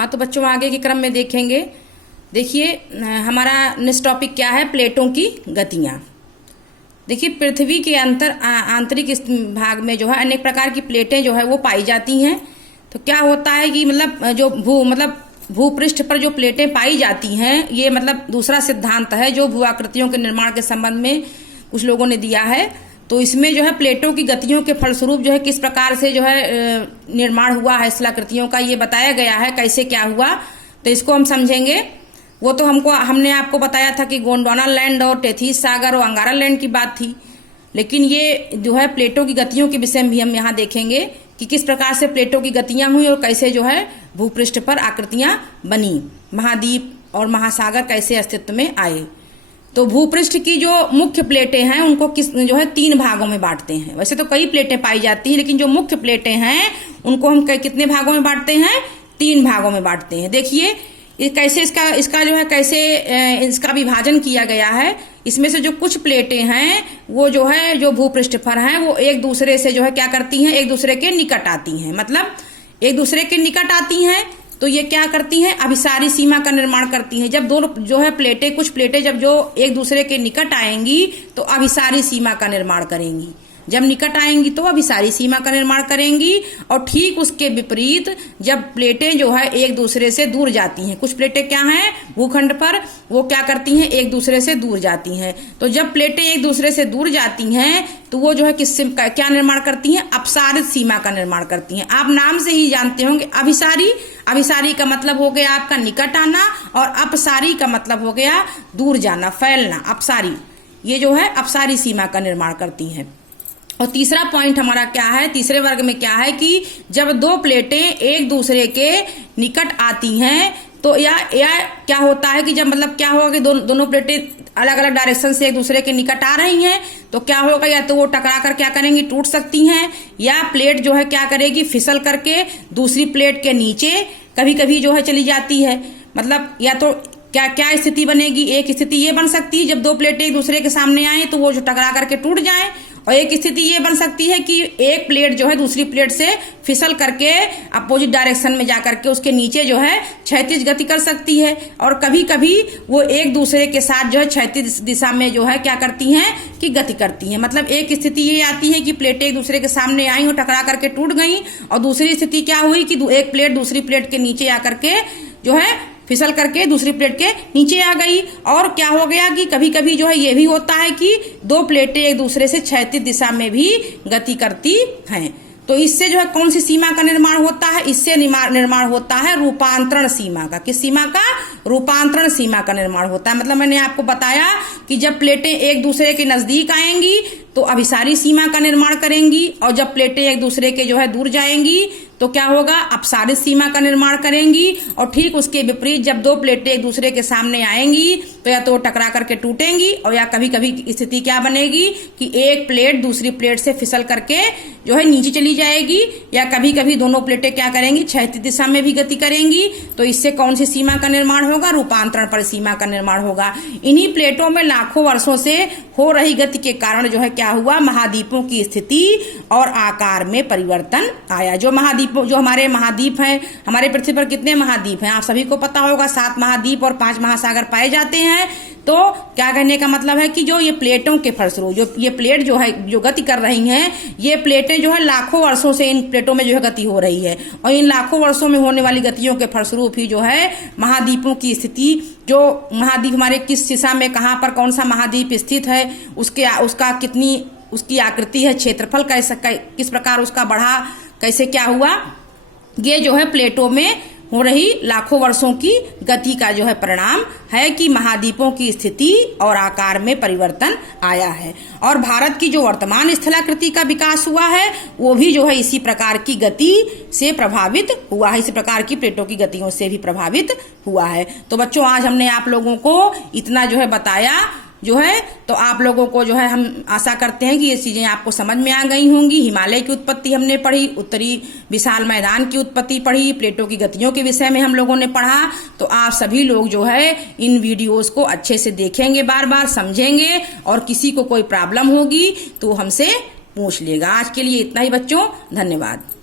हाँ, तो बच्चों आगे के क्रम में देखेंगे। देखिए हमारा नेक्स्ट टॉपिक क्या है, प्लेटों की गतियाँ। देखिए पृथ्वी के आंतरिक भाग में जो है अनेक प्रकार की प्लेटें जो है वो पाई जाती हैं। तो क्या होता है कि भूपृष्ठ पर जो प्लेटें पाई जाती हैं, ये दूसरा सिद्धांत है जो भू आकृतियों के निर्माण के संबंध में कुछ लोगों ने दिया है। तो इसमें जो है प्लेटों की गतियों के फलस्वरूप जो है किस प्रकार से जो है निर्माण हुआ है शिलाकृतियों का, ये बताया गया है कैसे क्या हुआ। तो इसको हम समझेंगे। वो तो हमने आपको बताया था कि गोंडवाना लैंड और टेथीस सागर और अंगारा लैंड की बात थी, लेकिन ये जो है प्लेटों की गतियों के विषय में भी हम यहाँ देखेंगे कि किस प्रकार से प्लेटों की गतियां हुई और कैसे जो है भूपृष्ठ पर आकृतियां बनी, महाद्वीप और महासागर कैसे अस्तित्व में आए। तो भूपृष्ठ की जो मुख्य प्लेटें हैं उनको जो है 3 भागों में बांटते हैं। वैसे तो कई प्लेटें पाई जाती हैं, लेकिन जो मुख्य प्लेटें हैं उनको हम कितने भागों में बांटते हैं, 3 भागों में बांटते हैं। देखिए कैसे इसका जो है कैसे इसका विभाजन किया गया है। इसमें से जो कुछ प्लेटें हैं वो जो है जो भूपृष्ठ पर हैं वो एक दूसरे से जो है क्या करती हैं, एक दूसरे के निकट आती हैं। एक दूसरे के निकट आती हैं तो ये क्या करती हैं, अभिसारी सीमा का निर्माण करती हैं। जब दो जो है प्लेटें, कुछ प्लेटें जब जो एक दूसरे के निकट आएंगी तो अभिसारी सीमा का निर्माण करेंगी। जब निकट आएंगी तो अभिसारी सीमा का निर्माण करेंगी। और ठीक उसके विपरीत जब प्लेटें जो है एक दूसरे से दूर जाती हैं, कुछ प्लेटें क्या हैं भूखंड पर वो क्या करती हैं, एक दूसरे से दूर जाती हैं। तो जब प्लेटें एक दूसरे से दूर जाती हैं तो वो जो है किससे क्या निर्माण करती हैं, अपसारित सीमा का निर्माण करती हैं। आप नाम से ही जानते होंगे अभिसारी का मतलब हो गया आपका निकट आना और अपसारी का मतलब हो गया दूर जाना, फैलना। अपसारी ये जो है अपसारी सीमा का निर्माण करती हैं। और तीसरा पॉइंट हमारा क्या है, तीसरे वर्ग में क्या है कि जब 2 प्लेटें एक दूसरे के निकट आती हैं तो या क्या होता है कि जब क्या होगा कि दोनों प्लेटें अलग अलग डायरेक्शन से एक दूसरे के निकट आ रही हैं तो क्या होगा, या तो वो टकरा कर क्या करेंगी, टूट सकती हैं, या प्लेट जो है क्या करेगी, फिसल करके दूसरी प्लेट के नीचे कभी कभी जो है चली जाती है। या तो क्या स्थिति बनेगी, एक स्थिति ये बन सकती है जब 2 प्लेटें एक दूसरे के सामने आए तो वो जो टकरा करके टूट जाए, और एक स्थिति ये बन सकती है कि एक प्लेट जो है दूसरी प्लेट से फिसल करके अपोजिट डायरेक्शन में जाकर के उसके नीचे जो है क्षैतिज गति कर सकती है। और कभी कभी वो एक दूसरे के साथ जो है क्षैतिज दिशा में जो है क्या करती हैं कि गति करती हैं। एक स्थिति ये आती है कि प्लेटें एक दूसरे के सामने आई और टकरा करके टूट गई, और दूसरी स्थिति क्या हुई कि एक प्लेट दूसरी प्लेट के नीचे आकर के जो है फिसल करके दूसरी प्लेट के नीचे आ गई। और क्या हो गया कि कभी कभी जो है ये भी होता है कि 2 प्लेटें एक दूसरे से क्षैतिज दिशा में भी गति करती हैं। तो इससे जो है कौन सी सीमा का निर्माण होता है, इससे निर्माण होता है रूपांतरण सीमा का। किस सीमा का, रूपांतरण सीमा का निर्माण होता है। मैंने आपको बताया कि जब प्लेटें एक दूसरे के नजदीक आएंगी तो अभिसारी सीमा का निर्माण करेंगी, और जब प्लेटें एक दूसरे के जो है दूर जाएंगी तो क्या होगा, अपसारित सीमा का निर्माण करेंगी। और ठीक उसके विपरीत जब 2 प्लेटें एक दूसरे के सामने आएंगी तो या तो टकरा करके टूटेंगी, और या कभी कभी स्थिति क्या बनेगी कि एक प्लेट दूसरी प्लेट से फिसल करके जो है नीचे चली जाएगी, या कभी कभी दोनों प्लेटें क्या करेंगी, क्षैतिज दिशा में भी गति करेंगी। तो इससे कौन सी सीमा का निर्माण होगा, रूपांतरण पर सीमा का निर्माण होगा। इन्हीं प्लेटों में लाखों वर्षों से हो रही गति के कारण जो है क्या हुआ, महाद्वीपों की स्थिति और आकार में परिवर्तन आया। जो हमारे महाद्वीप हैं, हमारे पृथ्वी पर कितने महाद्वीप हैं आप सभी को पता होगा, 7 महाद्वीप और 5 महासागर पाए जाते हैं। तो क्या कहने का मतलब है कि जो ये प्लेटों के फलस्वरूप जो ये प्लेट जो है जो गति कर रही हैं, ये प्लेटें जो है लाखों वर्षों से इन प्लेटों में जो है गति हो रही है, और इन लाखों वर्षों में होने वाली गतियों के फलस्वरूप ही जो है महाद्वीपों की स्थिति, जो महाद्वीप हमारे किस दिशा में कहाँ पर कौन सा महाद्वीप स्थित है, उसका कितनी उसकी आकृति है, क्षेत्रफल किस प्रकार उसका बढ़ा, कैसे क्या हुआ, ये जो है प्लेटों में हो रही लाखों वर्षों की गति का जो है परिणाम है कि महाद्वीपों की स्थिति और आकार में परिवर्तन आया है। और भारत की जो वर्तमान स्थलाकृति का विकास हुआ है वो भी जो है इसी प्रकार की गति से प्रभावित हुआ है, इसी प्रकार की प्लेटों की गतियों से भी प्रभावित हुआ है। तो बच्चों आज हमने आप लोगों को इतना जो है बताया जो है, तो आप लोगों को जो है हम आशा करते हैं कि ये चीजें आपको समझ में आ गई होंगी। हिमालय की उत्पत्ति हमने पढ़ी, उत्तरी विशाल मैदान की उत्पत्ति पढ़ी, प्लेटों की गतियों के विषय में हम लोगों ने पढ़ा। तो आप सभी लोग जो है इन वीडियोस को अच्छे से देखेंगे, बार बार समझेंगे, और किसी को कोई प्रॉब्लम होगी तो हमसे पूछ लेगा। आज के लिए इतना ही बच्चों, धन्यवाद।